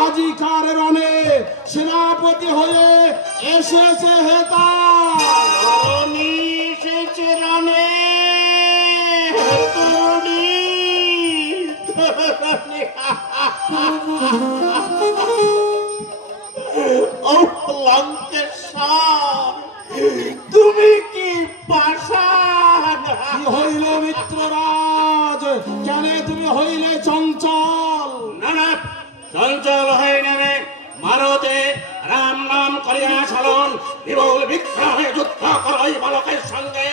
আজিকার রণে সেনাপতি হয়ে এসেছে হেতা। রণী এসেছে রণে, তরুণী ও লঙ্কেশ্বর, তুমি কি পাষাণ? কি হইল মিত্ররাজ, কেন তুমি হইলে চঞ্চল? না না, চঞ্চল হয়ে নেবে মারতে রাম নাম করিয়া চলন, বিপুল বিক্রমে যুদ্ধ করই বালকের সঙ্গে।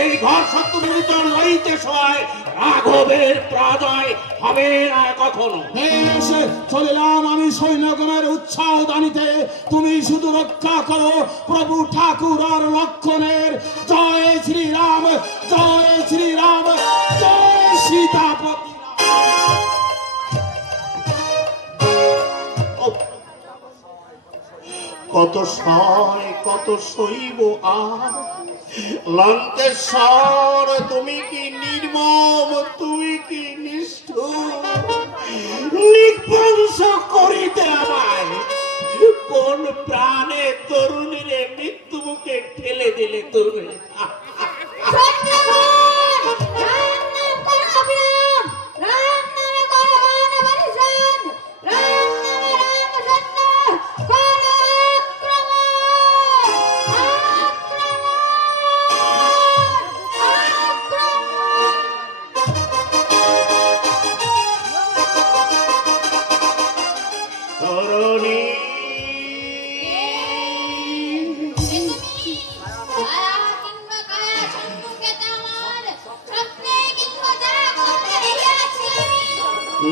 এই ঘর শত্রু বিরোচন লইতে সয়, রাঘবের পরাজয় হবে না কখনো। বেশ, চলিলাম আমি সৈন্যগণের উৎসাহ দানিতে। তুমি শুধু রক্ষা করো প্রভু ঠাকুর আর লক্ষণের। জয় শ্রীরাম, জয় শ্রীরাম, জয় সীতাপতি। কত সয় কত সইব আর, লঙ্কেশ্বর তুমি কি নির্মম, তুমি কি নিষ্ঠুর, নির্বংশ করিতে আমায় কোন প্রাণে তরুণীরে মৃত্যু মুখে ঠেলে দিলে তুমি।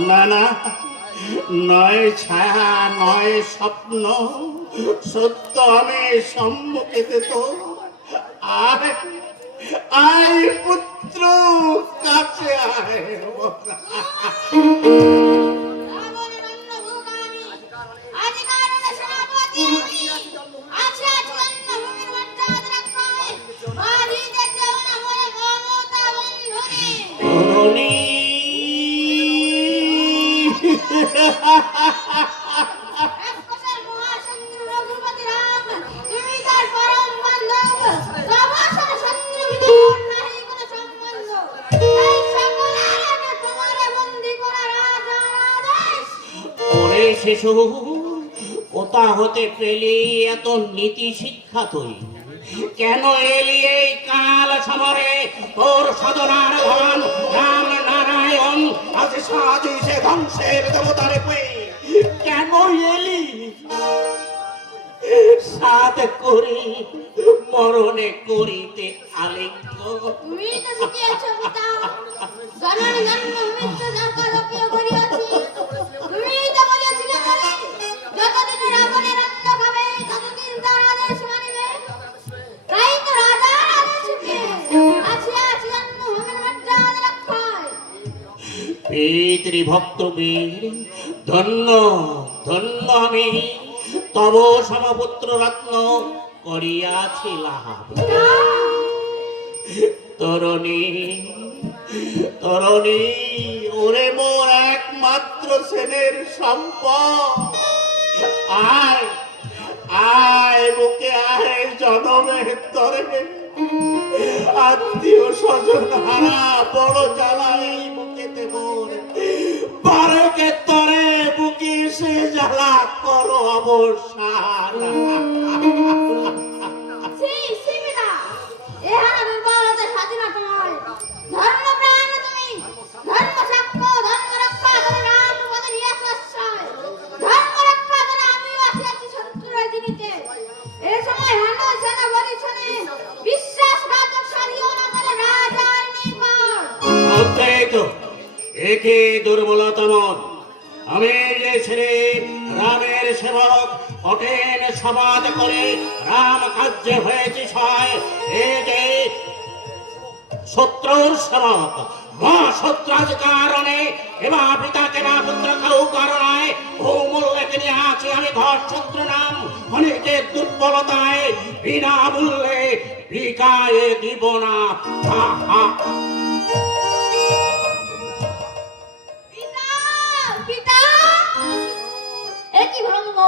না না, নয় ছায়া নয় স্বপ্ন, সত্য আমি সম্মুখেতে তো। আয় আয় পুত্র, কাছে আয়। শিশু, কোথা হতে পেলি এত নীতি শিক্ষা তুই? কেন এলি এই কাল সমরে? তোর সদনার ধন রাম নারায়ণ আজ সাজিছে ধ্বংসের দেবতারে পেয়ে। কেন এলি? সাধ করি মরণে করিতে আলিঙ্গ। তুমি তো শিখিয়েছ পিতা, জননী জন্ম মৃত্যু জগৎকে করিয়াছি। তুমি তো বলেছিলে যতদিন রাবণের অন্ন খাবে ততদিন তার আদেশ মানিবে। তাই তো রাজার আদেশ পেয়ে আছি জন্মভূমির মর্যাদা রক্ষায়। পিতৃভক্ত বীর, ধন্য ধন্য আমি তব সমপুত্র রত্ন করিয়াছি লাভ। তরণী তরণী, ওরে মোর একমাত্র সেনের সম্পদ। আয় আয় বুকে আয়, জনমের তরে আত্মীয় স্বজন হারা বড় জ্বালাই বুকেতে মোর। বারকে তরে বুকে সে জ্বালা করো অবসান। একে দুর্বলতম আমি যে ছেলে রামের সেবক, কঠোর সমাজ করে রাম কার্যে হয়েছে সহায়। এ যে শত্রুর সেবক, মা শত্রাজ কারণে এবা পিতাকে না পুত্র কেউ কারণায় ভূমূল্যে কিনে আছি আমি ঘর শত্রু নাম। অনেকের দুর্বলতায় বিনা মূল্যে ভিকায় দিব না। কি ভঙ্গ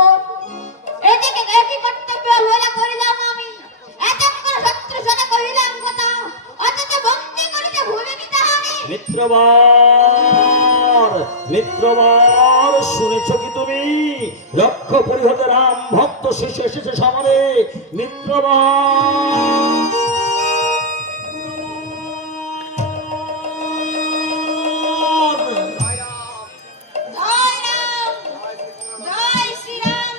এদিকে একই কর্তব্য হইলা করিলাম আমি এতক্ষণ শত্রু জনে কহিলাম কথা অথচ বন্দি করিতে ভুলে কি তাহারে মিত্রবার শুনেছ কি তুমি? লক্ষ পরিহত রাম ভক্ত শিশু এসেছে সামনে। মিত্রবার জয় রাম জয় শ্রীরাম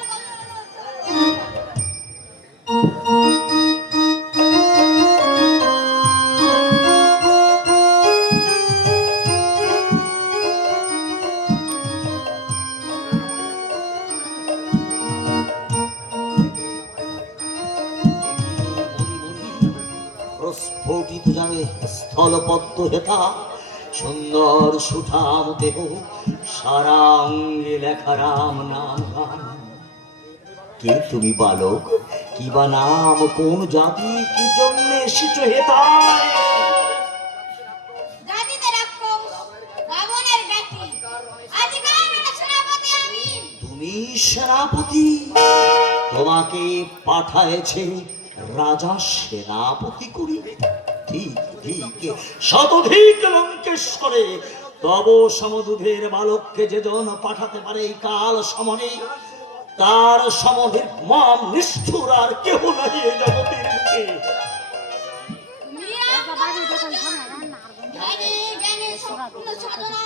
প্রস্ফুটিত জানে স্থলপদ্ম হেতা, সুন্দর সুঠাম দেহ, সারা অঙ্গে লেখা রাম নাম গান। কে তুমি বালক? কি বা নাম? কোন জাতি? কি জন্য এসেছো হেতায়? জাতিতে রাক্ষস রাবণের ব্যাটি আজকাল মানে সেনাপতি আমি তুমি সেনাপতি? তোমাকে পাঠায়েছে রাজা সেনাপতি করিবে? ঠিক ঠিক, শতধিক লঙ্কেশ্বরে তব সমদুধের বালককে যেজন পাঠাতে পারে এই কাল সমনে, তার সমধিক মম নিষ্ঠুর আর কেহ নাই এই জগতের মুখে। জ্ঞানী জ্ঞানী স্বপ্ন সাধনা